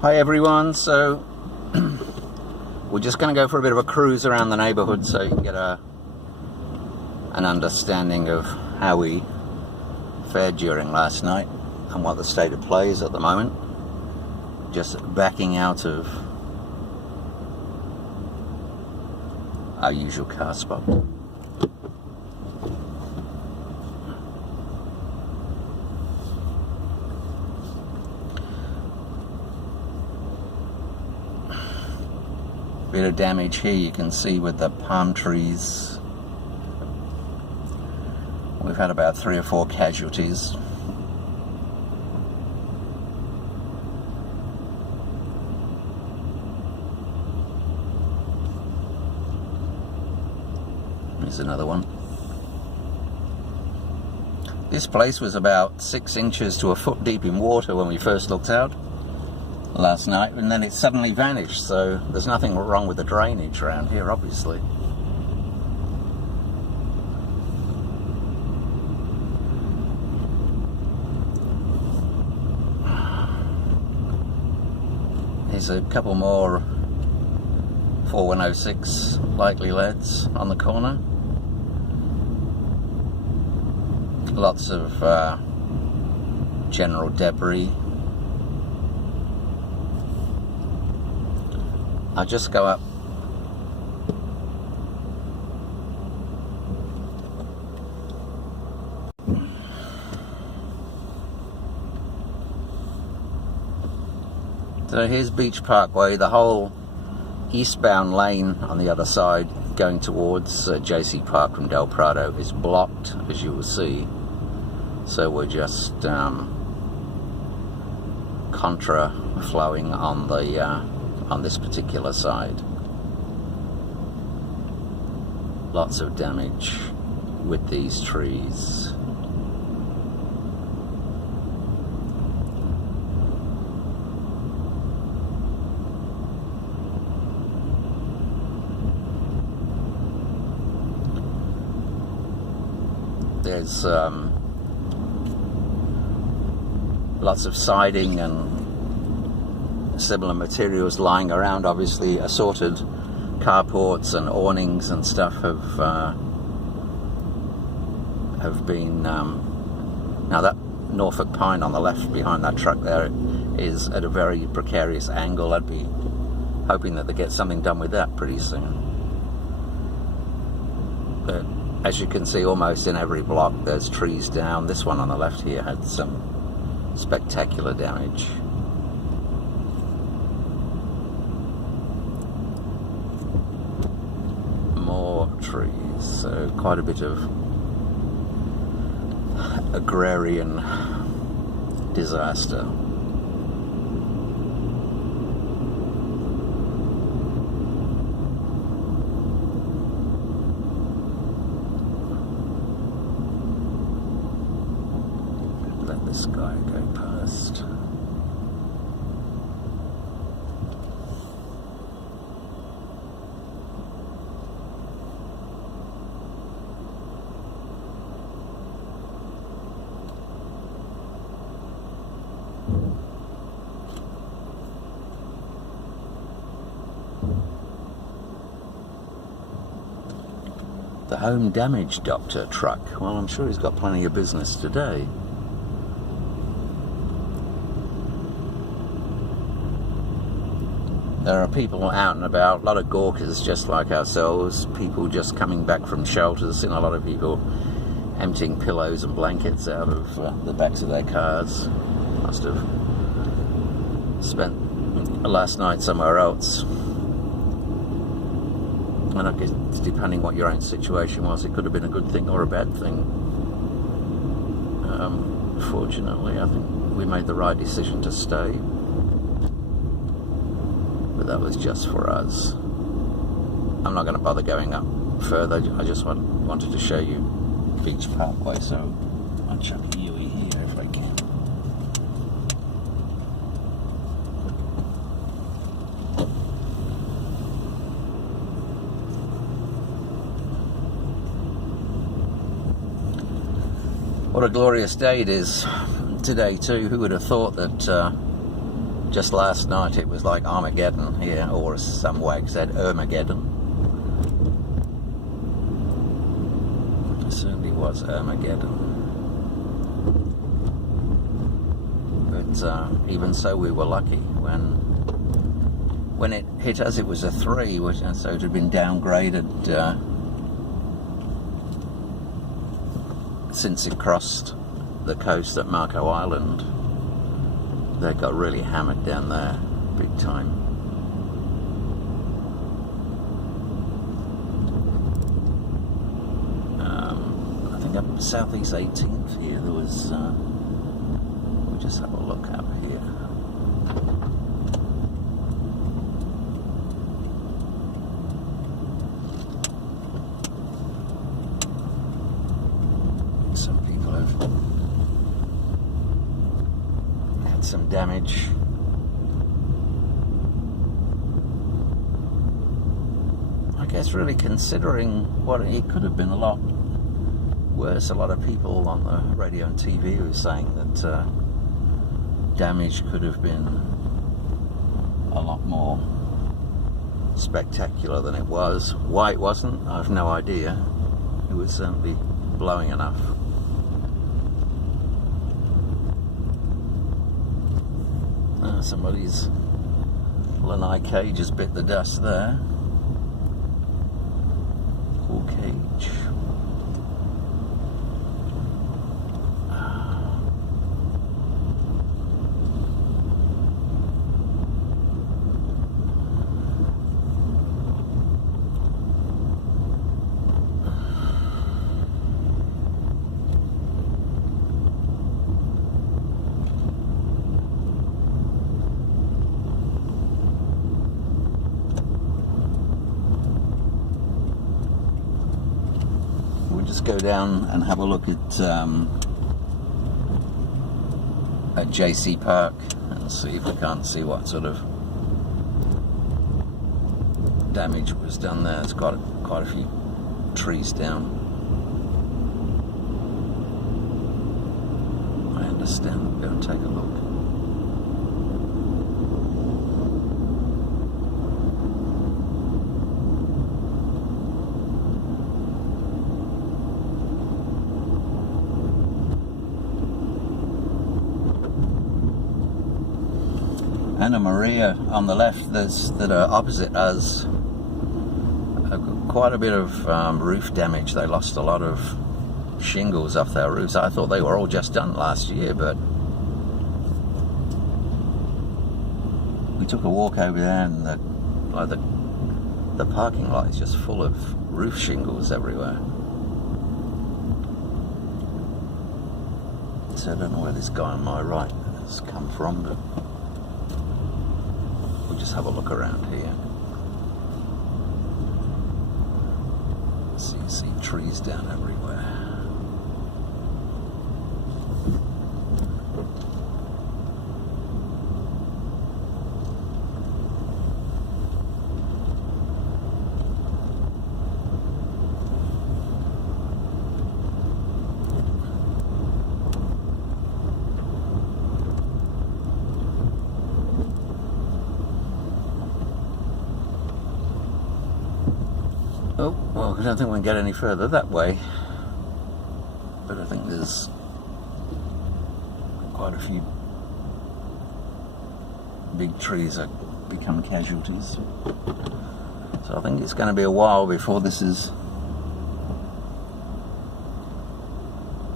Hi everyone, so we're just going to go for a bit of a cruise around the neighborhood so you can get an understanding of how we fared during last night and what the state of play is at the moment. Just backing out of our usual car spot. Bit of damage here you can see with the palm trees. We've had about 3 or 4 casualties. Here's another one. This place was about 6 inches to a foot deep in water when we first looked out last night, and then it suddenly vanished, so there's nothing wrong with the drainage around here, obviously. Here's a couple more 4106 likely leads on the corner. Lots of general debris. I'll just go up. So here's Beach Parkway. The whole eastbound lane on the other side going towards Jaycee Park from Del Prado is blocked, as you will see. So we're just contra flowing on the on this particular side. Lots of damage with these trees. There's lots of siding and similar materials lying around. Obviously assorted carports and awnings and stuff have been now that Norfolk pine on the left behind that truck there is at a very precarious angle. I'd be hoping that they get something done with that pretty soon. But as you can see, almost in every block there's trees down. This one on the left here had some spectacular damage. Trees, so quite a bit of agrarian disaster. Let this guy go past. The home damage doctor truck. Well, I'm sure he's got plenty of business today. There are people out and about, a lot of gawkers just like ourselves, people just coming back from shelters, and a lot of people emptying pillows and blankets out of the backs of their cars. Must have spent last night somewhere else. And I guess depending what your own situation was, it could have been a good thing or a bad thing. Fortunately, I think we made the right decision to stay. But that was just for us. I'm not going to bother going up further. I just wanted to show you Beach Parkway, so I'll chuck a Yui here if I can. What a glorious day it is today too. Who would have thought that just last night it was like Armageddon here, or as some wag said, Armageddon. It certainly was Armageddon. But even so, we were lucky when it hit us. It was a 3, which, and so it had been downgraded since it crossed the coast at Marco Island. They got really hammered down there, big time. I think up Southeast 18th here, there was, we'll just have a look up here. Some people have had some damage. I guess really considering what it could have been a lot worse. A lot of people on the radio and TV were saying that damage could have been a lot more spectacular than it was. Why it wasn't, I have no idea. It was certainly blowing enough. Somebody's lanai cage has bit the dust there. Poor cage. Just go down and have a look at Jaycee Park and see if we can't see what sort of damage was done there. There's quite a few trees down. I understand. We'll go and take a look. Anna Maria on the left, that are opposite us, quite a bit of roof damage. They lost a lot of shingles off their roofs. I thought they were all just done last year, but we took a walk over there and the parking lot is just full of roof shingles everywhere. So I don't know where this guy on my right has come from, but we'll just have a look around here. So you see trees down everywhere. Oh, well, I don't think we can get any further that way. But I think there's quite a few big trees that become casualties. So I think it's going to be a while before this is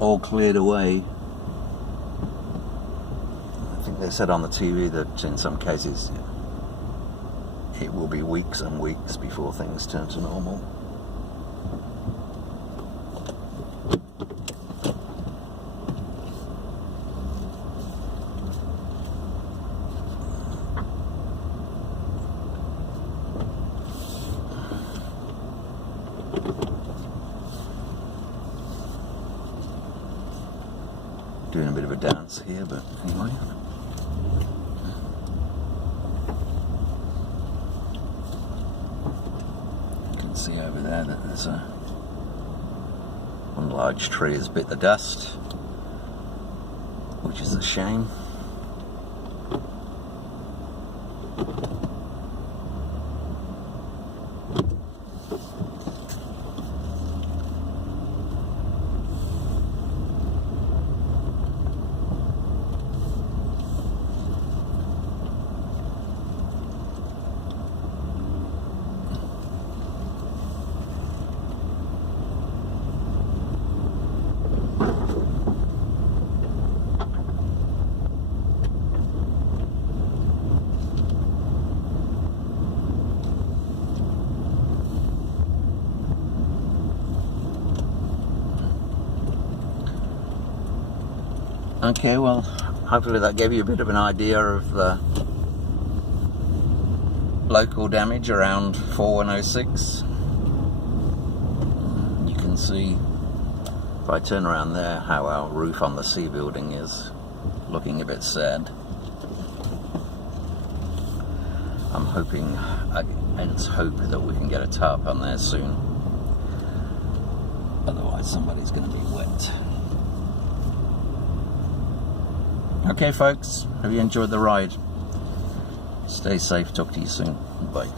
all cleared away. I think they said on the TV that in some cases it will be weeks and weeks before things turn to normal. Doing a bit of a dance here, but anyway. See over there that there's one large tree has bit the dust, which is a shame. Okay, well, hopefully that gave you a bit of an idea of the local damage around 4106. You can see, if I turn around there, how our roof on the C building is looking a bit sad. I'm hoping, against hope, that we can get a tarp on there soon. Otherwise somebody's going to be wet. Okay folks, have you enjoyed the ride? Stay safe, talk to you soon. Bye.